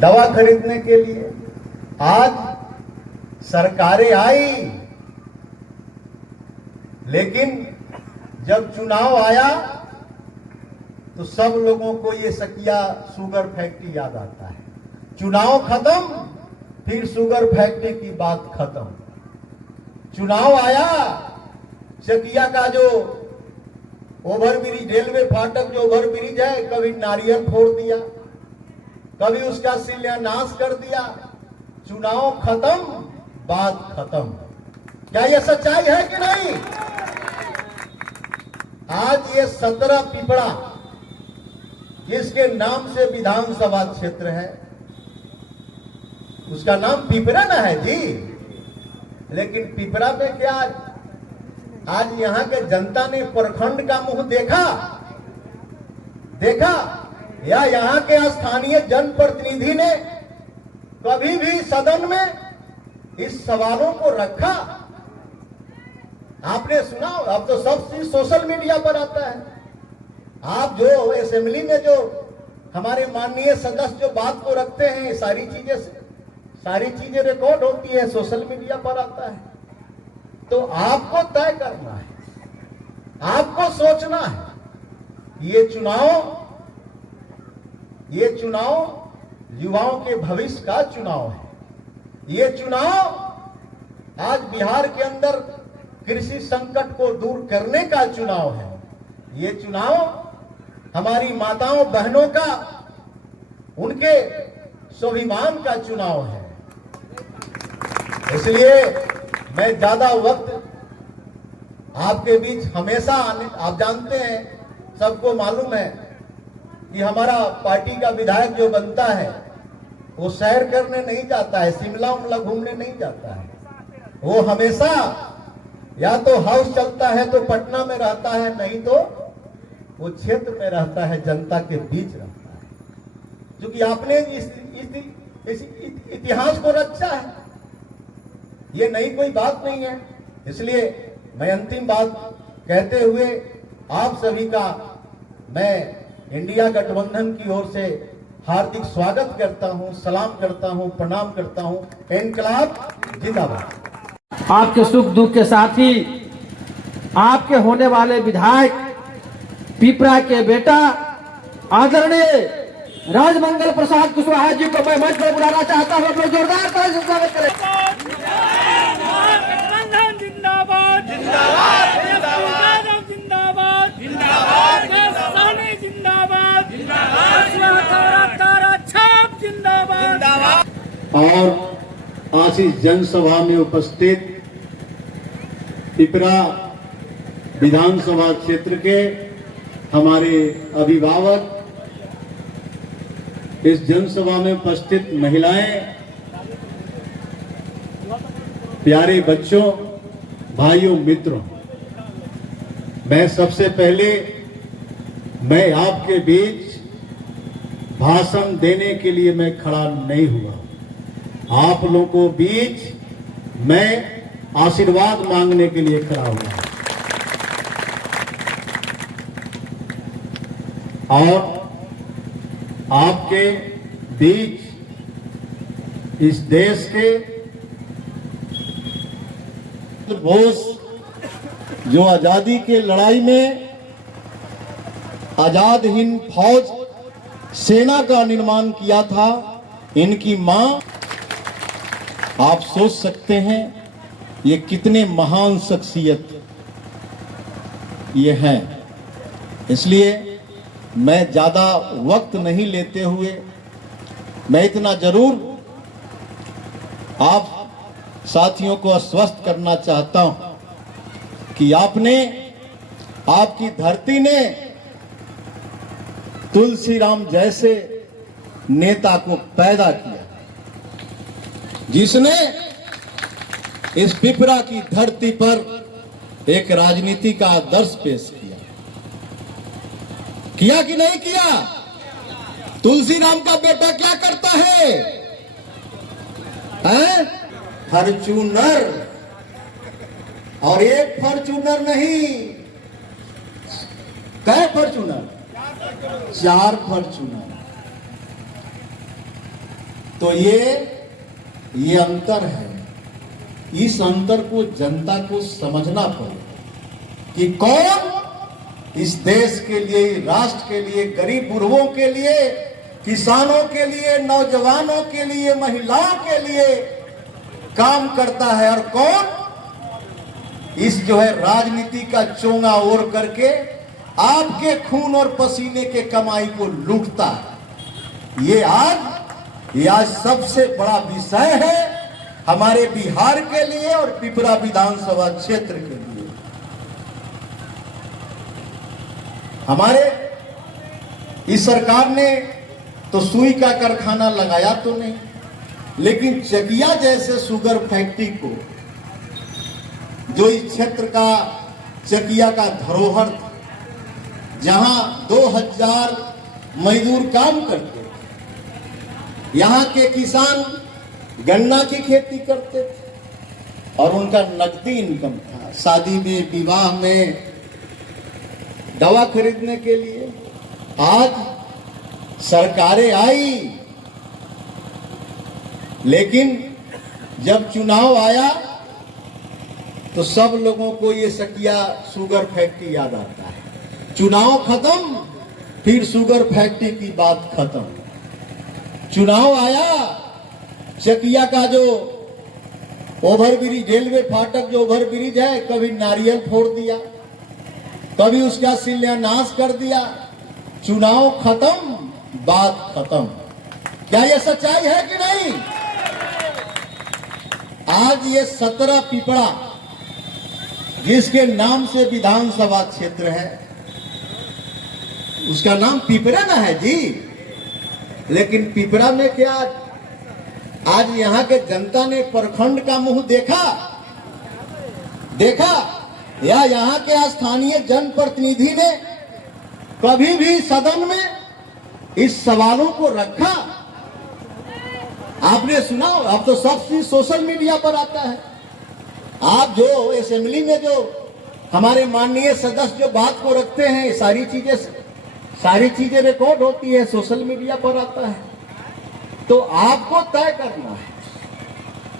दवा खरीदने के लिए आज सरकारें आई, लेकिन जब चुनाव आया तो सब लोगों को ये सकिया शुगर फैक्ट्री याद आता है। चुनाव खत्म, फिर शुगर फैक्ट्री की बात खत्म। चुनाव आया, सकिया का जो ओवरब्रिज, रेलवे फाटक जो ओवरब्रिज है, कभी नारियल फोड़ दिया, कभी उसका शिलान्यास कर दिया। चुनाव खत्म, बात खत्म। क्या यह सच्चाई है कि नहीं? आज ये 17 पिपड़ा, जिसके नाम से विधानसभा क्षेत्र है, उसका नाम पिपरा ना है जी, लेकिन पिपरा में क्या आज यहां के जनता ने प्रखंड का मुंह देखा या यहां के स्थानीय जनप्रतिनिधि ने कभी भी सदन में इस सवालों को रखा? आपने सुना? अब तो सब चीज सोशल मीडिया पर आता है। आप जो असेंबली में जो हमारे माननीय सदस्य जो बात को रखते हैं, सारी चीजें रिकॉर्ड होती है, सोशल मीडिया पर आता है। तो आपको तय करना है, आपको सोचना है। ये चुनाव युवाओं के भविष्य का चुनाव है। ये चुनाव आज बिहार के अंदर कृषि संकट को दूर करने का चुनाव है। ये चुनाव हमारी माताओं बहनों का, उनके स्वाभिमान का चुनाव है। इसलिए मैं ज्यादा वक्त आपके बीच हमेशा आप जानते हैं, सबको मालूम है कि हमारा पार्टी का विधायक जो बनता है वो सैर करने नहीं जाता है, शिमला उमला घूमने नहीं जाता है। वो हमेशा या तो हाउस चलता है तो पटना में रहता है, नहीं तो वो क्षेत्र में रहता है, जनता के बीच रहता है। क्योंकि आपने इस इतिहास को रचा है, ये नई कोई बात नहीं है। इसलिए मैं अंतिम बात कहते हुए आप सभी का मैं इंडिया गठबंधन की ओर से हार्दिक स्वागत करता हूं, सलाम करता हूं, प्रणाम करता हूं। इनकलाब जिंदाबाद। आपके सुख दुख के साथी, आपके होने वाले विधायक पिपरा के बेटा आदरणीय राजमंगल प्रसाद कुशवाहा जी को मैं मंच पर बुलाना चाहता हूं। अपने जोरदार ताली से स्वागत करें। जिंदाबाद जिंदाबाद जिंदाबाद जिंदाबाद जिंदाबाद जिंदाबाद जिंदाबाद। और आशीष जनसभा में उपस्थित पिपरा विधानसभा क्षेत्र के हमारे अभिभावक, इस जनसभा में उपस्थित महिलाएं, प्यारे बच्चों, भाइयों, मित्रों, मैं सबसे पहले मैं आपके बीच भाषण देने के लिए मैं खड़ा नहीं हुआ। आप लोगों को बीच मैं आशीर्वाद मांगने के लिए खड़ा हुआ और आपके बीच इस देश के बोस जो आजादी के लड़ाई में आजाद हिंद फौज सेना का निर्माण किया था, इनकी मां, आप सोच सकते हैं ये कितने महान शख्सियत ये हैं। इसलिए मैं ज्यादा वक्त नहीं लेते हुए मैं इतना जरूर आप साथियों को आश्वस्त करना चाहता हूं कि आपकी धरती ने तुलसीराम जैसे नेता को पैदा किया, जिसने इस पिपरा की धरती पर एक राजनीति का आदर्श पेश किया कि नहीं किया? तुलसीराम का बेटा क्या करता है? फॉर्च्यूनर, और एक फॉर्च्यूनर नहीं, कै फॉर्च्यूनर? 4 फॉर्च्यूनर। तो ये अंतर है। इस अंतर को जनता को समझना पड़ेगा कि कौन इस देश के लिए, राष्ट्र के लिए, गरीब बुढ़वों के लिए, किसानों के लिए, नौजवानों के लिए, महिलाओं के लिए काम करता है और कौन इस जो है राजनीति का चोंगा ओढ़ करके आपके खून और पसीने के कमाई को लूटता है। ये आज सबसे बड़ा विषय है हमारे बिहार के लिए और पिपरा विधानसभा क्षेत्र के लिए। हमारे इस सरकार ने तो सुई का कारखाना लगाया तो नहीं, लेकिन चकिया जैसे शुगर फैक्ट्री को, जो इस क्षेत्र का चकिया का धरोहर था, जहां 2000 मजदूर काम करते थे, यहाँ के किसान गन्ना की खेती करते थे और उनका नकदी इनकम था। शादी में, विवाह में, दवा खरीदने के लिए। आज सरकारें आई, लेकिन जब चुनाव आया तो सब लोगों को ये चकिया शुगर फैक्ट्री याद आता है। चुनाव खत्म, फिर शुगर फैक्ट्री की बात खत्म। चुनाव आया, चकिया का जो ओवरब्रिज, रेलवे फाटक जो ओवरब्रिज है, कभी नारियल फोड़ दिया, कभी उसका शिलान्यास कर दिया। चुनाव खत्म, बात खत्म। क्या यह सच्चाई है कि नहीं? आज ये 17 पिपरा जिसके नाम से विधानसभा क्षेत्र है, उसका नाम पिपरा ना है जी। लेकिन पिपरा में क्या आज यहाँ के जनता ने प्रखंड का मुंह देखा या यहाँ के स्थानीय जनप्रतिनिधि ने कभी भी सदन में इस सवालों को रखा? आपने सुना? अब तो सब चीज सोशल मीडिया पर आता है। आप जो असेंबली में जो हमारे माननीय सदस्य जो बात को रखते हैं, सारी चीजें रिकॉर्ड होती है, सोशल मीडिया पर आता है। तो आपको तय करना है,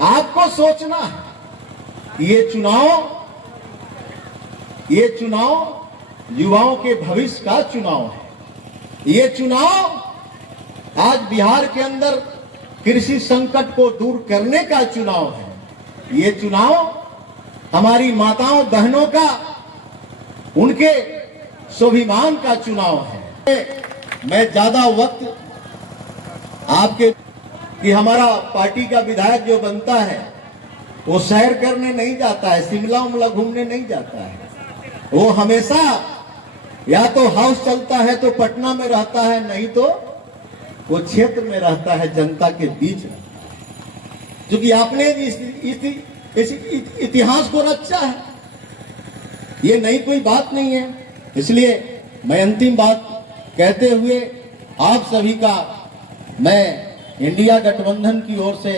आपको सोचना है। ये चुनाव युवाओं के भविष्य का चुनाव है। ये चुनाव आज बिहार के अंदर कृषि संकट को दूर करने का चुनाव है। ये चुनाव हमारी माताओं बहनों का, उनके स्वाभिमान का चुनाव है। मैं ज्यादा वक्त आपके कि हमारा पार्टी का विधायक जो बनता है वो सैर करने नहीं जाता है, शिमला उमला घूमने नहीं जाता है। वो हमेशा या तो हाउस चलता है तो पटना में रहता है, नहीं तो वो क्षेत्र में रहता है, जनता के बीच रहता है। क्योंकि आपने इस इतिहास को रचा है, ये नई कोई बात नहीं है। इसलिए मैं अंतिम बात कहते हुए आप सभी का मैं इंडिया गठबंधन की ओर से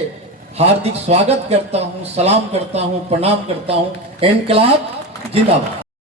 हार्दिक स्वागत करता हूं, सलाम करता हूं, प्रणाम करता हूं। इनकलाब जिंदाबाद।